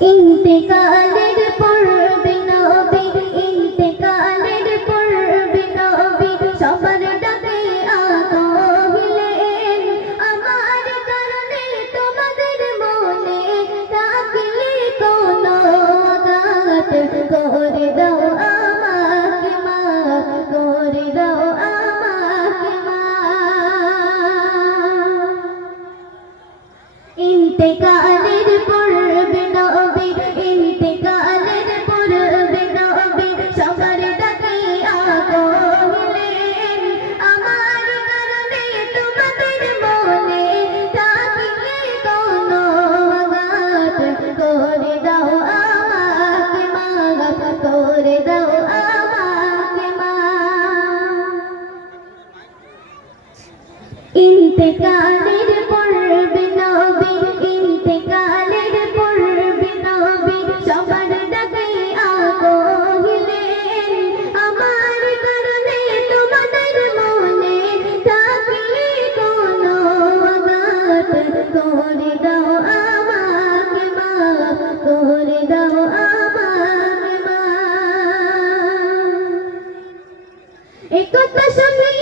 ইন্তেকালের পূর্বে নবী, ইন্তেকালের পূর্বে নবী সবার ডাকে আগহিলেন। আমার কারণে তোমাদের মনে থাকলে কোনো আঘাত, করে দাও আমাকে মাফ, করে দাও আমাকে মাফ। ইন্তেকালের পূর্বে নবী, ইন্তেকালের পূর্বে নবী সবার ডাকে আগহিলেন। আমার কারণে তোমাদের মনে থাকলে কোনো আঘাত, করে দাও আমাকে মাফ, করে দাও আমাকে মাফ। ইন্তেকালের পূর্বে নবী, ইন্তেকালের পূর্বে নবী সবার ডাকে আগহিলেন। আমার কারণে তোমাদের মনে থাকলে কোনো আঘাত, করে দাও আমাকে মাফ, করে দাও আমাকে মাফ। এই কথা শুনে